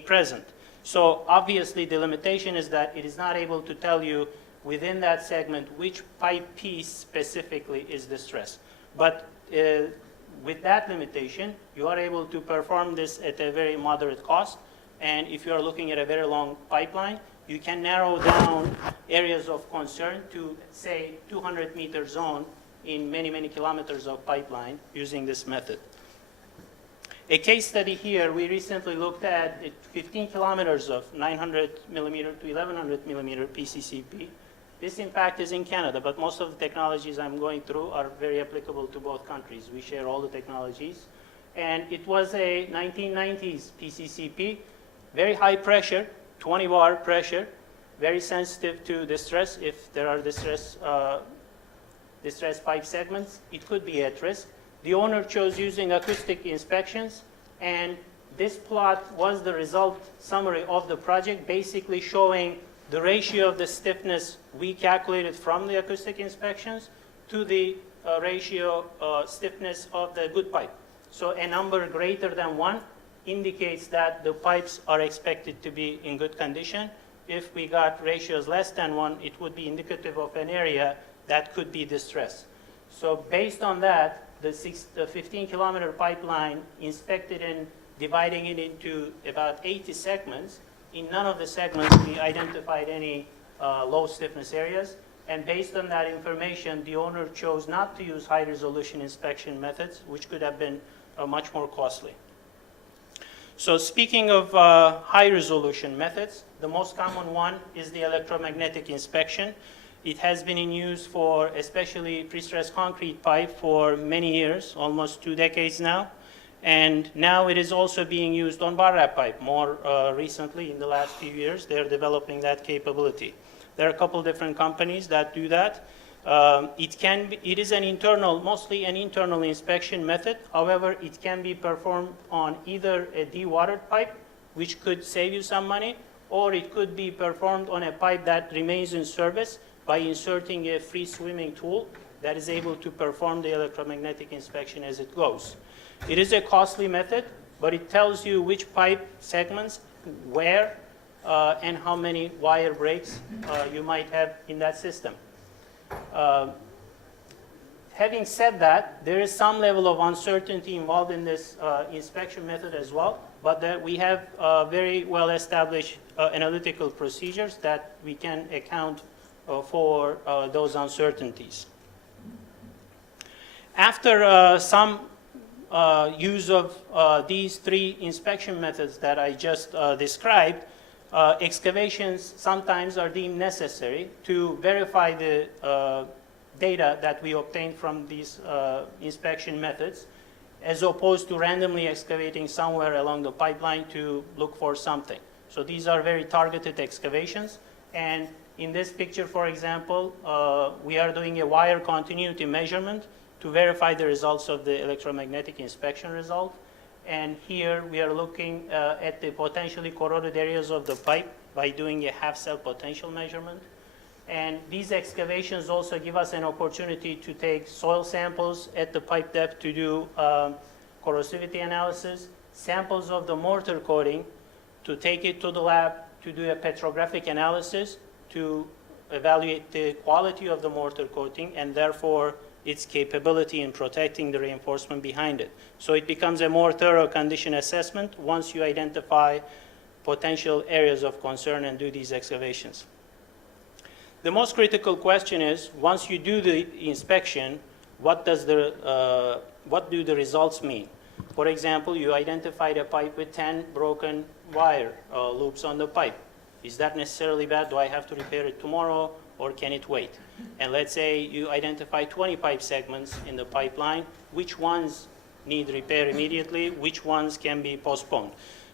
present. So obviously the limitation is that it is not able to tell you within that segment which pipe piece specifically is distressed. But with that limitation, you are able to perform this at a very moderate cost. And if you are looking at a very long pipeline, you can narrow down areas of concern to, say, 200-meter zone in many, many kilometers of pipeline using this method. A case study here, we recently looked at 15 kilometers of 900 millimeter to 1100 millimeter PCCP. This impact is in Canada, but most of the technologies I'm going through are very applicable to both countries. We share all the technologies. And it was a 1990s PCCP, very high pressure, 20 bar pressure, very sensitive to distress. If there are distress pipe segments, it could be at risk. The owner chose using acoustic inspections, and this plot was the result summary of the project, basically showing the ratio of the stiffness we calculated from the acoustic inspections to the ratio stiffness of the good pipe. So a number greater than 1 indicates that the pipes are expected to be in good condition. If we got ratios less than 1, it would be indicative of an area that could be distressed. So based on that, the 15-kilometer pipeline inspected and dividing it into about 80 segments. In none of the segments we identified any low stiffness areas. And based on that information, the owner chose not to use high-resolution inspection methods, which could have been much more costly. So speaking of high-resolution methods, the most common one is the electromagnetic inspection. It has been in use for especially pre-stressed concrete pipe for many years, almost 2 decades now. And now it is also being used on bar wrap pipe. More recently, in the last few years, they're developing that capability. There are a couple different companies that do that. It is an internal, mostly an internal inspection method. However, it can be performed on either a dewatered pipe, which could save you some money, or it could be performed on a pipe that remains in service by inserting a free swimming tool that is able to perform the electromagnetic inspection as it goes. It is a costly method, but it tells you which pipe segments, where, and how many wire breaks you might have in that system. Having said that, there is some level of uncertainty involved in this inspection method as well, but that we have very well-established analytical procedures that we can account for those uncertainties. After some use of these 3 inspection methods that I just described, excavations sometimes are deemed necessary to verify the data that we obtained from these inspection methods, as opposed to randomly excavating somewhere along the pipeline to look for something. So these are very targeted excavations. And in this picture, for example, we are doing a wire continuity measurement to verify the results of the electromagnetic inspection result. And here we are looking at the potentially corroded areas of the pipe by doing a half-cell potential measurement. And these excavations also give us an opportunity to take soil samples at the pipe depth to do corrosivity analysis, samples of the mortar coating to take it to the lab to do a petrographic analysis to evaluate the quality of the mortar coating and therefore its capability in protecting the reinforcement behind it. So it becomes a more thorough condition assessment once you identify potential areas of concern and do these excavations. The most critical question is, once you do the inspection, what do the results mean? For example, you identified a pipe with 10 broken wire loops on the pipe. Is that necessarily bad? Do I have to repair it tomorrow, or can it wait? And let's say you identify 20 pipe segments in the pipeline. Which ones need repair immediately? Which ones can be postponed?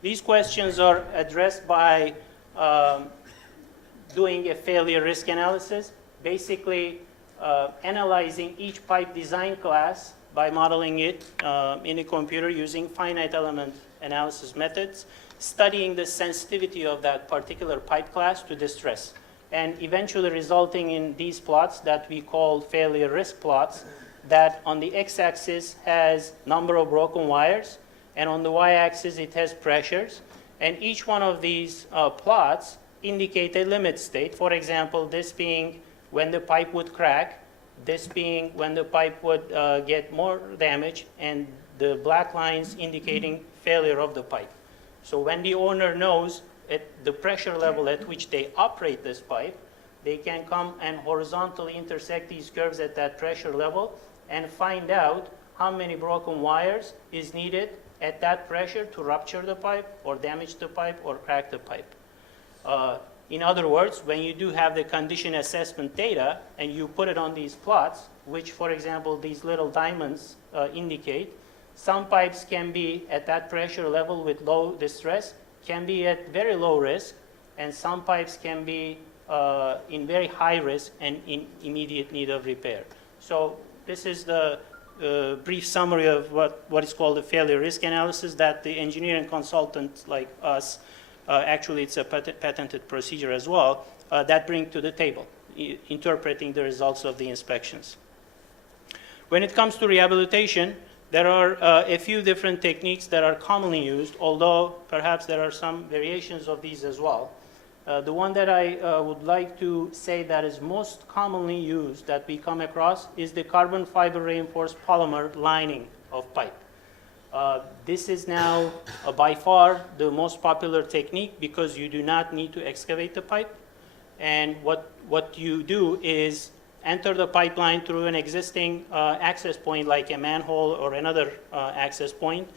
These questions are addressed by doing a failure risk analysis, basically analyzing each pipe design class by modeling it in a computer using finite element analysis methods, studying the sensitivity of that particular pipe class to distress, and eventually resulting in these plots that we call failure risk plots that on the x-axis has number of broken wires, and on the y-axis it has pressures. And each one of these plots indicate a limit state. For example, this being when the pipe would crack, this being when the pipe would get more damage, and the black lines indicating failure of the pipe. So when the owner knows at the pressure level at which they operate this pipe, they can come and horizontally intersect these curves at that pressure level and find out how many broken wires is needed at that pressure to rupture the pipe or damage the pipe or crack the pipe. In other words, when you do have the condition assessment data and you put it on these plots, which, for example, these little diamonds indicate, some pipes can be at that pressure level with low distress, can be at very low risk, and some pipes can be in very high risk and in immediate need of repair. So this is the brief summary of what is called the failure risk analysis that the engineering consultants like us, actually it's a patented procedure as well, that bring to the table, interpreting the results of the inspections. When it comes to rehabilitation, there are a few different techniques that are commonly used, although perhaps there are some variations of these as well. The one that I would like to say that is most commonly used that we come across is the carbon fiber reinforced polymer lining of pipe. This is now by far the most popular technique because you do not need to excavate the pipe. And what you do is enter the pipeline through an existing access point like a manhole or another access point.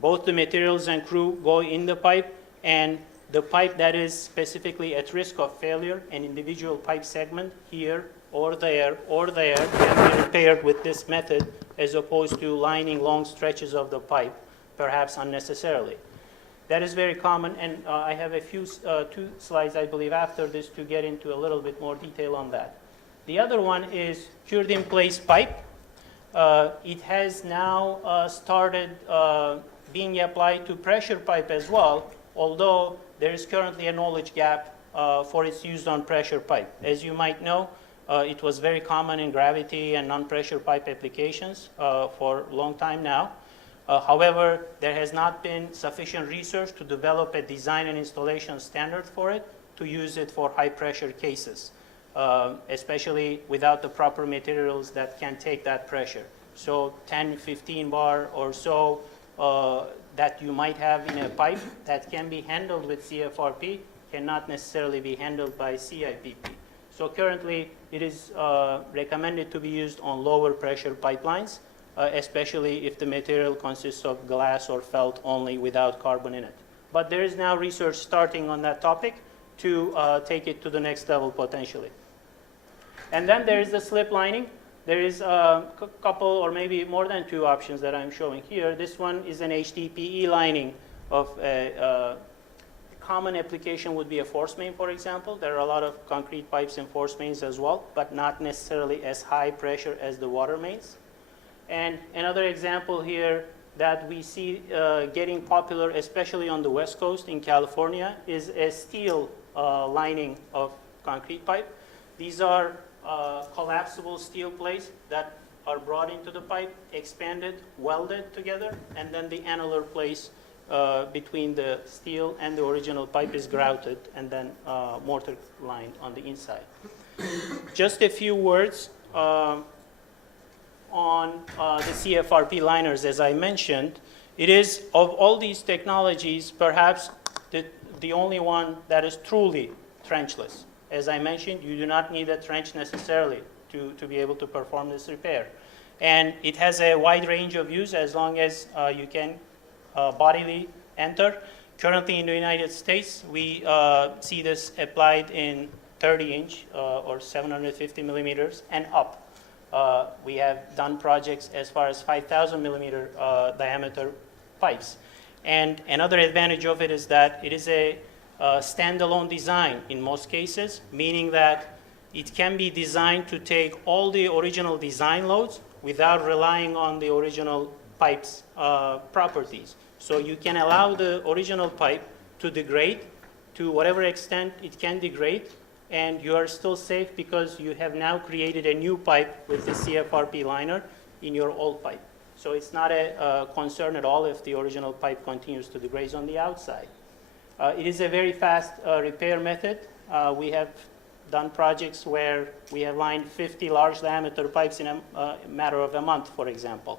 Both the materials and crew go in the pipe, and the pipe that is specifically at risk of failure, an individual pipe segment here or there can be repaired with this method as opposed to lining long stretches of the pipe, perhaps unnecessarily. That is very common, and I have a few, 2 slides, I believe, after this to get into a little bit more detail on that. The other one is cured in place pipe. It has now started being applied to pressure pipe as well, although there is currently a knowledge gap for its use on pressure pipe. As you might know, it was very common in gravity and non-pressure pipe applications for a long time now. However, there has not been sufficient research to develop a design and installation standard for it to use it for high pressure cases, especially without the proper materials that can take that pressure. So 10, 15 bar or so that you might have in a pipe that can be handled with CFRP cannot necessarily be handled by CIPP. So currently it is recommended to be used on lower pressure pipelines, especially if the material consists of glass or felt only without carbon in it. But there is now research starting on that topic to take it to the next level potentially. And then there is the slip lining. There is a couple or maybe more than 2 options that I'm showing here. This one is an HDPE lining of a common application would be a force main, for example. There are a lot of concrete pipes in force mains as well, but not necessarily as high pressure as the water mains. And another example here that we see getting popular, especially on the West Coast in California, is a steel lining of concrete pipe. These are collapsible steel plates that are brought into the pipe, expanded, welded together, and then the annular place between the steel and the original pipe is grouted and then mortar lined on the inside. Just a few words on the CFRP liners. As I mentioned, it is, of all these technologies, perhaps the only one that is truly trenchless. As I mentioned, you do not need a trench necessarily to be able to perform this repair. And it has a wide range of use as long as you can bodily enter. Currently in the United States, we see this applied in 30-inch or 750 millimeters and up. We have done projects as far as 5,000 millimeter diameter pipes. And another advantage of it is that it is a standalone design in most cases, meaning that it can be designed to take all the original design loads without relying on the original pipe's properties. So you can allow the original pipe to degrade to whatever extent it can degrade, and you are still safe because you have now created a new pipe with the CFRP liner in your old pipe. So it's not a concern at all if the original pipe continues to degrade on the outside. It is a very fast repair method. We have done projects where we have lined 50 large diameter pipes in a matter of a month, for example.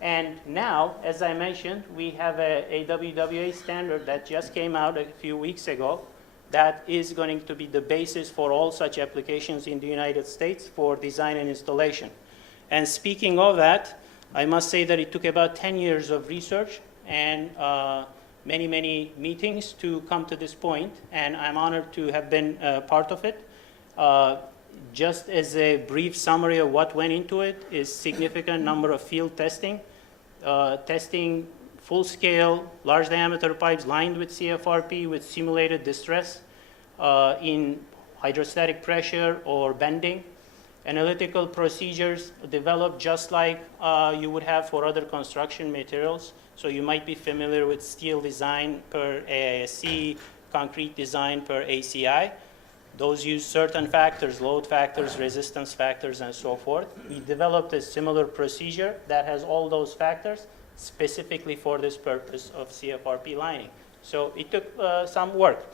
And now, as I mentioned, we have a WWA standard that just came out a few weeks ago that is going to be the basis for all such applications in the United States for design and installation. And speaking of that, I must say that it took about 10 years of research and many, many meetings to come to this point, and I'm honored to have been part of it. Just as a brief summary of what went into it is significant number of field testing, testing full-scale, large diameter pipes lined with CFRP with simulated distress in hydrostatic pressure or bending, analytical procedures developed just like you would have for other construction materials. So you might be familiar with steel design per AISC, concrete design per ACI. Those use certain factors, load factors, resistance factors, and so forth. We developed a similar procedure that has all those factors specifically for this purpose of CFRP lining. So it took some work.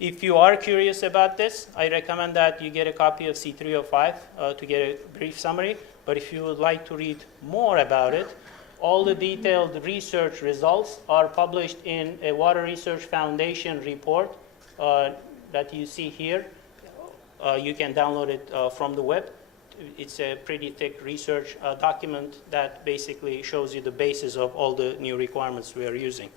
If you are curious about this, I recommend that you get a copy of C305 to get a brief summary. But if you would like to read more about it, all the detailed research results are published in a Water Research Foundation report that you see here. You can download it from the web. It's a pretty thick research document that basically shows you the basis of all the new requirements we are using.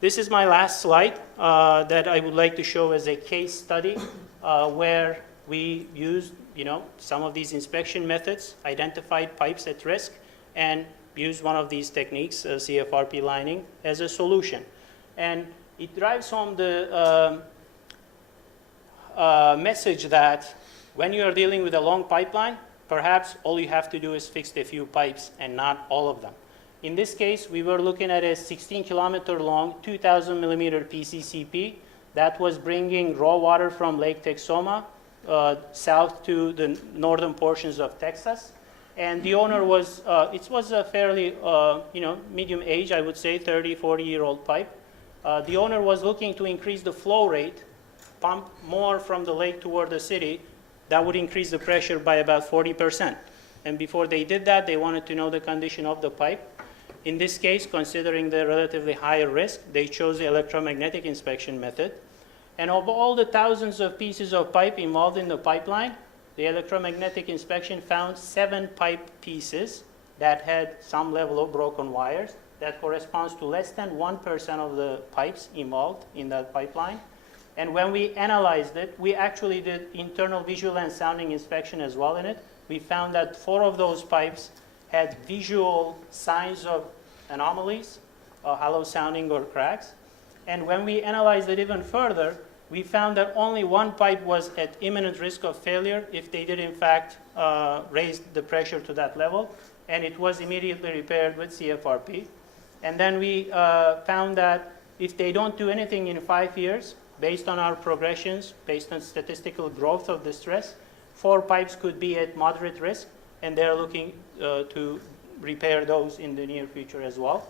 This is my last slide that I would like to show as a case study where we used, some of these inspection methods, identified pipes at risk, and used one of these techniques, CFRP lining, as a solution. And it drives home the message that when you are dealing with a long pipeline, perhaps all you have to do is fix a few pipes and not all of them. In this case, we were looking at a 16-kilometer long, 2,000 millimeter PCCP that was bringing raw water from Lake Texoma south to the northern portions of Texas. And the owner was, it was a fairly, medium age, I would say, 30, 40-year-old pipe. The owner was looking to increase the flow rate, pump more from the lake toward the city. That would increase the pressure by about 40%. And before they did that, they wanted to know the condition of the pipe. In this case, considering the relatively higher risk, they chose the electromagnetic inspection method. And of all the thousands of pieces of pipe involved in the pipeline, the electromagnetic inspection found 7 pipe pieces that had some level of broken wires. That corresponds to less than 1% of the pipes involved in that pipeline. And when we analyzed it, we actually did internal visual and sounding inspection as well in it. We found that 4 of those pipes had visual signs of anomalies, hollow sounding or cracks. And when we analyzed it even further, we found that only 1 pipe was at imminent risk of failure if they did in fact raise the pressure to that level, and it was immediately repaired with CFRP. And then we found that if they don't do anything in 5 years, based on our progressions, based on statistical growth of the stress, 4 pipes could be at moderate risk, and they're looking to repair those in the near future as well.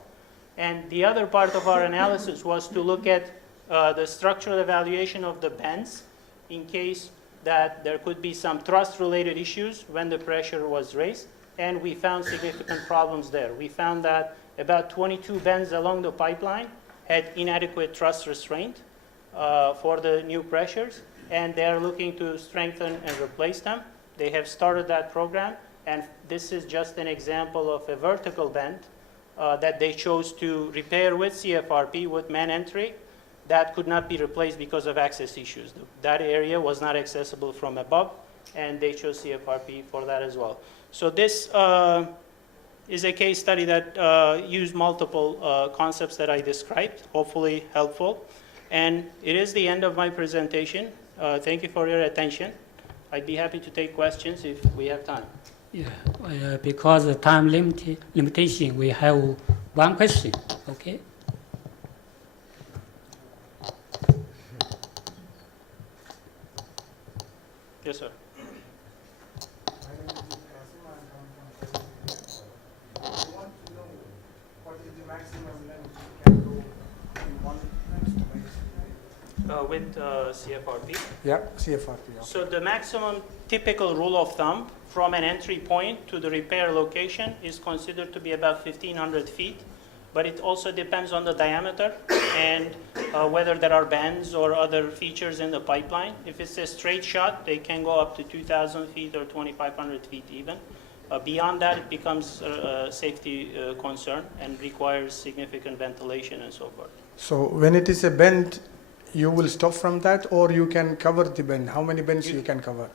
And the other part of our analysis was to look at the structural evaluation of the bends in case that there could be some thrust-related issues when the pressure was raised, and we found significant problems there. We found that about 22 bends along the pipeline had inadequate thrust restraint for the new pressures, and they're looking to strengthen and replace them. They have started that program, and this is just an example of a vertical bend that they chose to repair with CFRP with man entry that could not be replaced because of access issues. That area was not accessible from above, and they chose CFRP for that as well. So this is a case study that used multiple concepts that I described, hopefully helpful. And it is the end of my presentation. Thank you for your attention. I'd be happy to take questions if we have time. Yeah, because of time limitation, we have one question, okay? Yes, sir. My name is Kasim. I'm from I want to know what is the maximum length you can go in one With CFRP. Yeah, CFRP. Yeah. So the maximum typical rule of thumb from an entry point to the repair location is considered to be about 1,500 feet, but it also depends on the diameter and whether there are bends or other features in the pipeline. If it's a straight shot, they can go up to 2,000 feet or 2,500 feet even. Beyond that, it becomes a safety concern and requires significant ventilation and so forth. So when it is a bend, you will stop from that, or you can cover the bend. How many bends you can cover?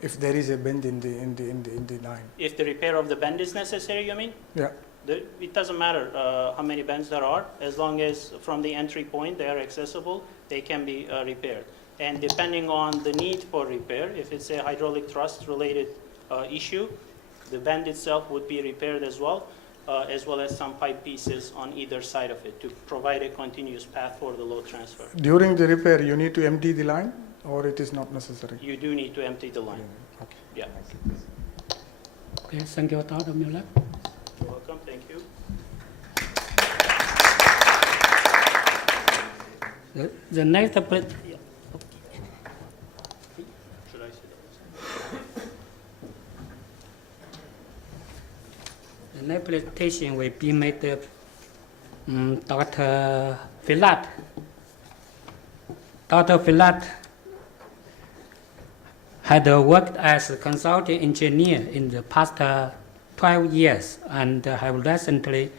If there is a bend in the line. If the repair of the bend is necessary, you mean? Yeah. It doesn't matter how many bends there are, as long as from the entry point they are accessible, they can be repaired. And depending on the need for repair, if it's a hydraulic thrust related issue, the bend itself would be repaired as well as some pipe pieces on either side of it to provide a continuous path for the load transfer. During the repair, you need to empty the line, or it is not necessary? You do need to empty the line. Okay. Yeah. Okay, thank you, Dr. Mueller. You're welcome. Thank you. The next Should I sit down? The next presentation will be made Dr. Filat. Dr. Filat had worked as a consulting engineer in the past 12 years and have recently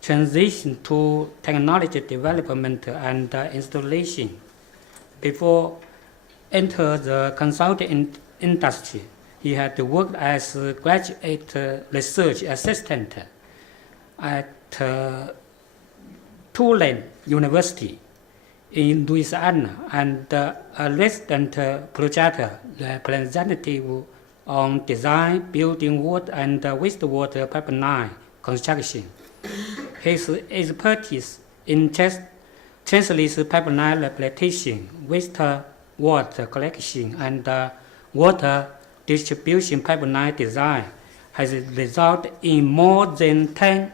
transitioned to technology development and installation. Before entering the consulting industry, he had worked as a graduate research assistant at Tulane University in Louisiana and a resident project representative on design, building water and wastewater pipeline construction. His expertise in trenchless pipeline rehabilitation, wastewater collection, and water distribution pipeline design has resulted in more than 10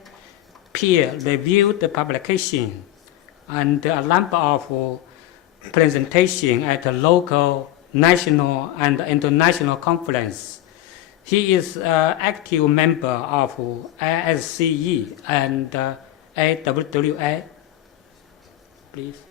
peer-reviewed publications and a number of presentations at local, national, and international conferences. He is an active member of ASCE and AWWA. Please.